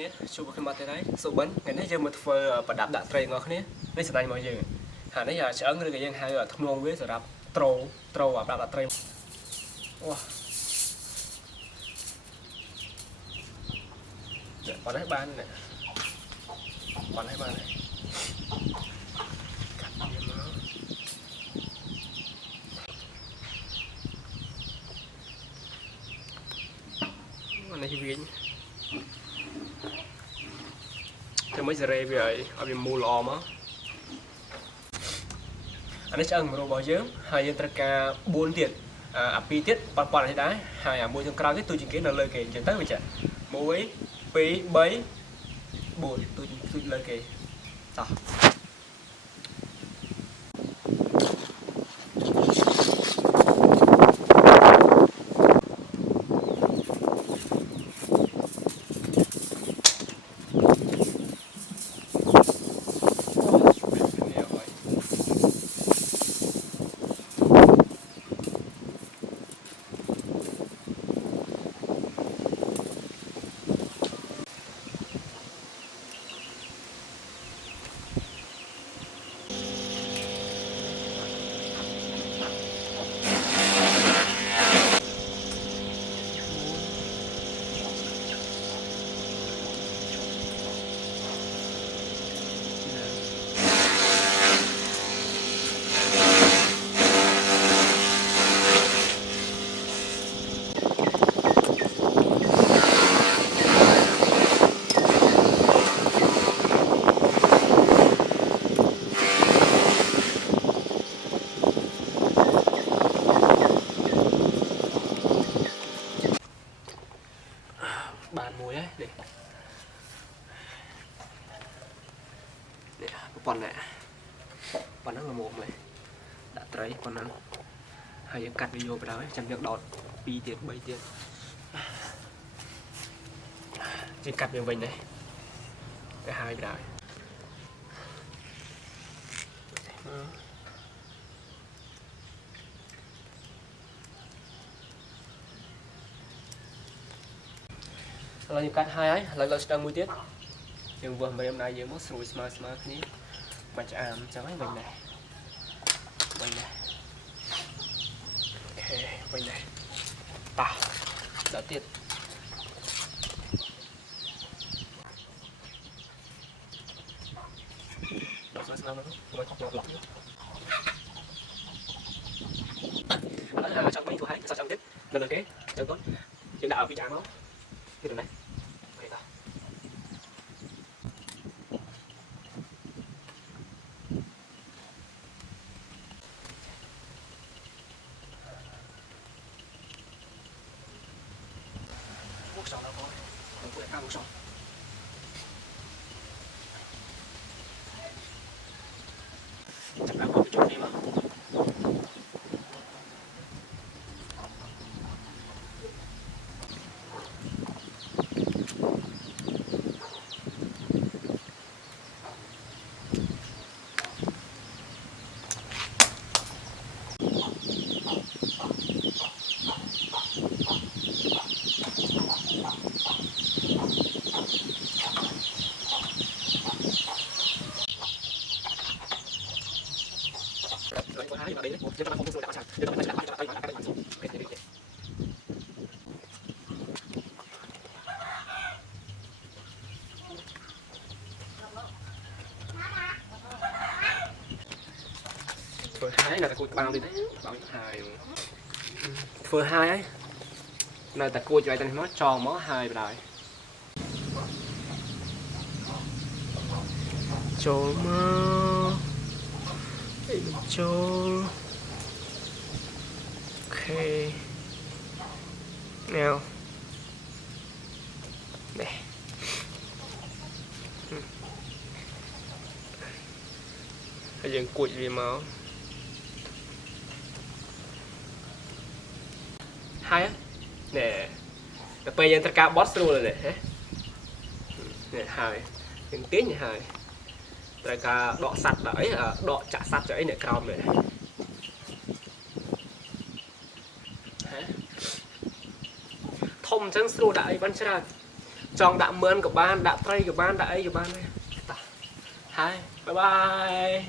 គ្នាជួបគ្នាមកទៀតហើយSobenថ្ងៃនេះយើងមកធ្វើប្រដាប់ដាក់ត្រីរបស់គ្នានេះសម្រាប់មកយើងហើយនេះឆ្អឹងឬក៏យើងហៅធ្នងវាសម្រាប់ត្រូប្រដាប់ដាក់ត្រីអូប៉ុណ្ណេះបាននេះប៉ុណ្ណេះបានកាត់វាមកនេះវិញតែមិនសេរីវាឲ្យវាមូលល្អមកអានេះឆ្អឹងរបស់យើងហើយយើងត្រូវការ4ទៀតអា2ទៀតប៉ុណ្ណេះដែរហើយអាមួយចុងក្រោយទៀតទូជាងគេនៅលើគេអញ្ចឹងទៅវាចា1 2 3 4ទូលើគេតោះបានមួយហើយនេះប៉ុណ្ណេះល្មមហើយដាក់ត្រីប៉ុណ្ណឹងហើយយើងកាត់វាយកទៅហើយចាំយើងដោត2ទៀត3ទៀតយើងកាត់វាវិញនេះទៅហើយទៅហើយឥឡូវយើងកាត់ហើយឥឡូវលើស្ទឹងមួយទៀតយើងវាស់ម្រាមដៃយើងមកស្រួយស្មើគ្នាបាច់ឆ្អាមអញ្ចឹងហើយវិញដែរអូខេវិញដែរតោះដល់ទៀតដល់ស្មើមកមកចុះប្លុកនេះហើយចាំបីទៅហើយចាំទៀតនៅលើគេចាំគាត់យើងដាក់ឲ្យពីចាមកពីទៅណា上了不？我不看不上。ចាំដាក់មកចូលនេះមកធ្វើហើយនៅតែគួចក្បាលទៀតបងហើយធ្វើហើយហើយនៅតែគួចឲ្យតែនេះមកចងមកហើយបណ្ដោយចូលមកចូលអូខេnowនេះហើយយើងគួចវាមកហើយនេះទៅពេលយើងត្រូវការបត់ស្រួលនេះនេះហើយយើងទាញហើយត្រូវការដកសัตว์ដល់អីដកចាក់សัตว์ចុះអីអ្នកក្រោមនេះធំអញ្ចឹងស្រួលដាក់អីបានច្រើន trong đạm mơn của ban đã tray của ban đã ấy của ban này hai bye bye